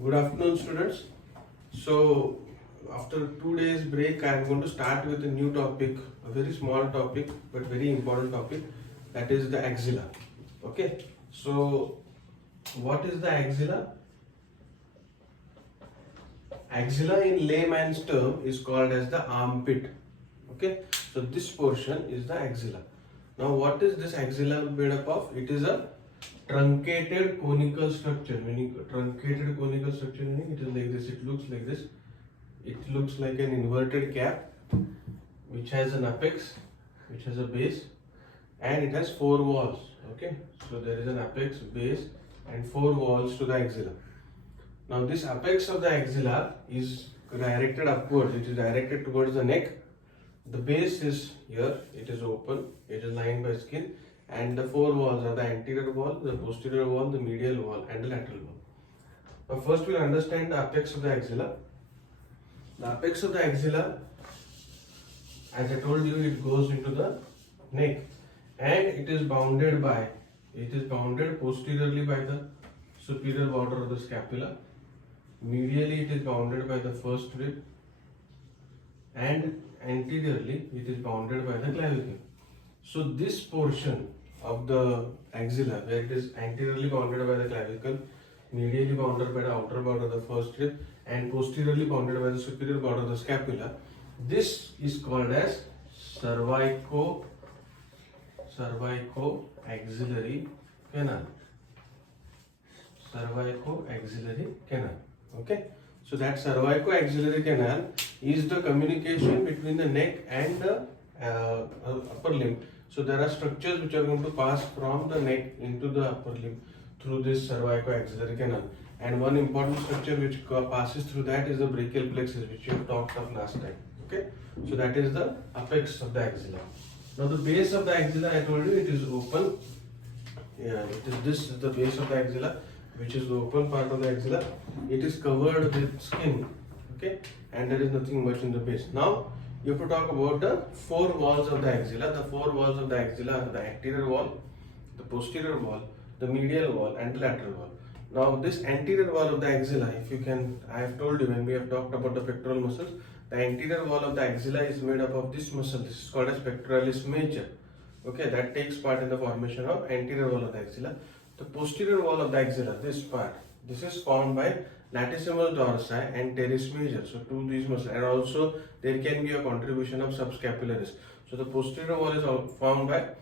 Good afternoon, students. So, after 2 days break, I am going to start with a new topic, a very small topic but very important topic, that is the axilla. Okay. So, what is the axilla? Axilla in layman's term is called as the armpit. Okay. So, this portion is the axilla. Now, what is this axilla made up of? It is a truncated conical structure. Meaning truncated conical structure meaning it is like this. It looks like this. It looks like an inverted cap, which has an apex, which has a base, and it has 4 walls. Okay, so there is an apex, base, and 4 walls to the axilla. Now this apex of the axilla is directed upwards. It is directed towards the neck. The base is here. It is open. It is lined by skin. And the 4 walls are the anterior wall, the posterior wall, the medial wall, and the lateral wall. Now, first we'll understand the apex of the axilla. The apex of the axilla, as I told you, it goes into the neck, and it is bounded posteriorly by the superior border of the scapula. Medially, it is bounded by the first rib, and anteriorly, it is bounded by the clavicle. So this portion of the axilla, where it is anteriorly bounded by the clavicle, medially bounded by the outer border of the first rib, and posteriorly bounded by the superior border of the scapula, this is called as cervico-axillary canal. Cervico-axillary canal. Okay. So that cervico-axillary canal is the communication between the neck and the upper limb. So there are structures which are going to pass from the neck into the upper limb through this cervico-axillary canal. And one important structure which passes through that is the brachial plexus, which you have talked of last time. Okay, so that is the apex of the axilla. Now the base of the axilla, I told you, it is open. Yeah, this is the base of the axilla, which is the open part of the axilla. It is covered with skin. Okay, and there is nothing much in the base. Now you have to talk about the 4 walls of the axilla. The 4 walls of the axilla are the anterior wall, the posterior wall, the medial wall, and the lateral wall. Now this anterior wall of the axilla, I have told you when we have talked about the pectoral muscles, the anterior wall of the axilla is made up of this muscle. This is called as pectoralis major. Okay, that takes part in the formation of anterior wall of the axilla. The posterior wall of the axilla, this part, this is formed by latissimus dorsi and teres major. So to these muscles, and also there can be a contribution of subscapularis. So the posterior wall is formed by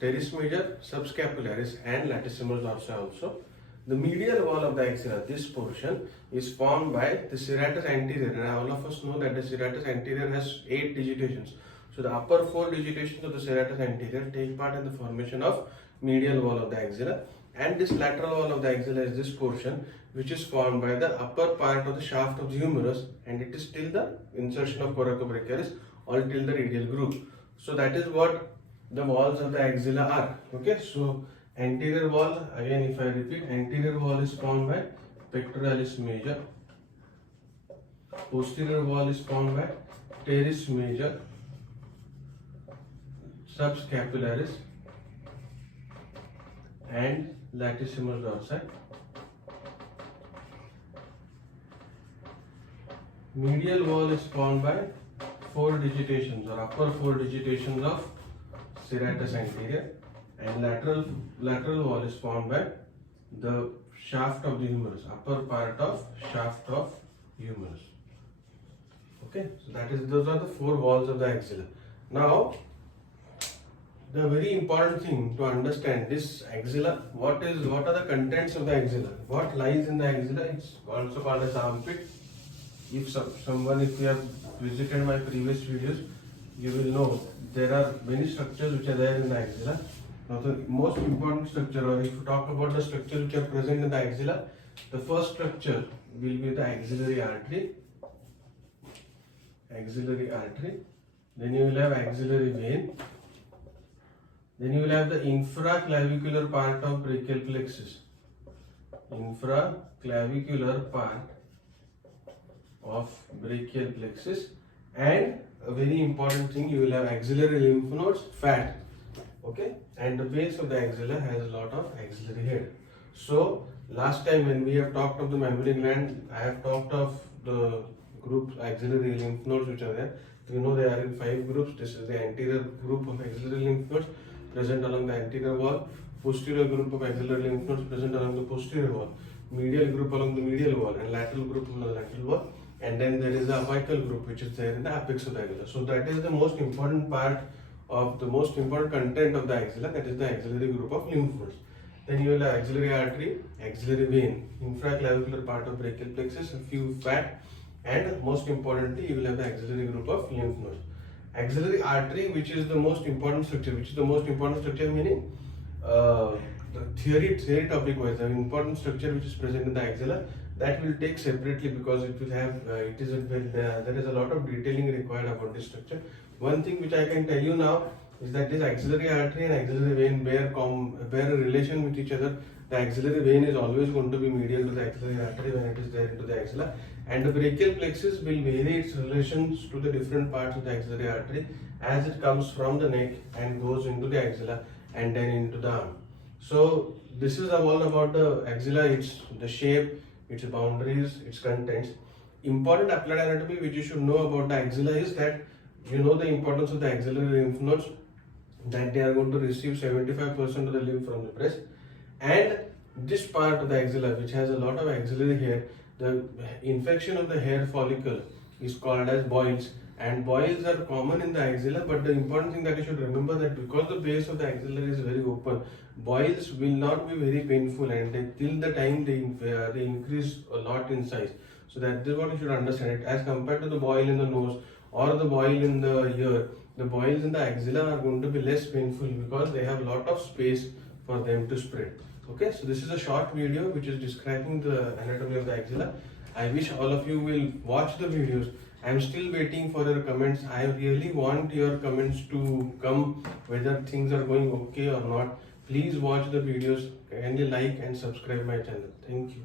teres major, subscapularis, and latissimus dorsi also. The medial wall of the axilla, this portion, is formed by the serratus anterior, and all of us know that the serratus anterior has 8 digitations. So the upper 4 digitations of the serratus anterior take part in the formation of medial wall of the axilla, and this lateral wall of the axilla is this portion, which is formed by the upper part of the shaft of the humerus, and it is till the insertion of coracobrachialis or till the radial groove. So that is what the walls of the axilla are. Okay, so anterior wall, again if I repeat, anterior wall is formed by pectoralis major, posterior wall is formed by teres major, subscapularis, and latissimus dorsi. Medial wall is formed by 4 digitations or upper 4 digitations of serratus anterior, and lateral wall is formed by the shaft of the humerus, upper part of shaft of humerus. Okay, so those are the 4 walls of the axilla. Now the very important thing to understand this axilla, what are the contents of the axilla? What lies in the axilla? It's also called as armpit. If you have visited my previous videos, you will know there are many structures which are there in the axilla. Now the most important structure, or if you talk about the structures which are present in the axilla, the first structure will be the axillary artery. Then you will have axillary vein. Then you will have the infraclavicular part of brachial plexus. Infraclavicular part of brachial plexus, and a very important thing, you will have axillary lymph nodes, fat. Okay, and the base of the axilla has a lot of axillary head. So Last time when we have talked of the mammary gland, I have talked of the groups axillary lymph nodes which are there. You know they are in 5 groups. This is the anterior group of axillary lymph nodes present along the anterior wall, posterior group of axillary lymph nodes present along the posterior wall, medial group along the medial wall, and lateral group along the lateral wall. And then there is the apical group which is there in the apex of the axilla. So that is the most important part of the most important content of the axilla, that is the axillary group of lymph nodes. Then you will have axillary artery, axillary vein, infraclavicular part of brachial plexus, a few fat, and most importantly you will have the axillary group of lymph nodes. Axillary artery, which is the most important structure, meaning the theory topic wise, the important structure which is present in the axilla, that will take separately because it will have there is a lot of detailing required about this structure. One thing which I can tell you now is that this axillary artery and axillary vein bear a relation with each other. The axillary vein is always going to be medial to the axillary artery when it is there into the axilla, and the brachial plexus will vary its relations to the different parts of the axillary artery as it comes from the neck and goes into the axilla and then into the arm. So this is all about the axilla, its the shape, its boundaries, its contents. Important applied anatomy which you should know about the axilla is that you know the importance of the axillary lymph nodes, that they are going to receive 75% of the lymph from the breast, and this part of the axilla which has a lot of axillary hair, the infection of the hair follicle is called as boils, and boils are common in the axilla. But the important thing that you should remember that because the base of the axilla is very open, boils will not be very painful, and till the time they increase a lot in size. So that is what you should understand it, as compared to the boil in the nose or the boil in the ear. The boils in the axilla are going to be less painful because they have a lot of space for them to spread. Okay, so this is a short video which is describing the anatomy of the axilla. I wish all of you will watch the videos. I am still waiting for your comments. I really want your comments to come, whether things are going okay or not. Please watch the videos, kindly like and subscribe my channel. Thank you.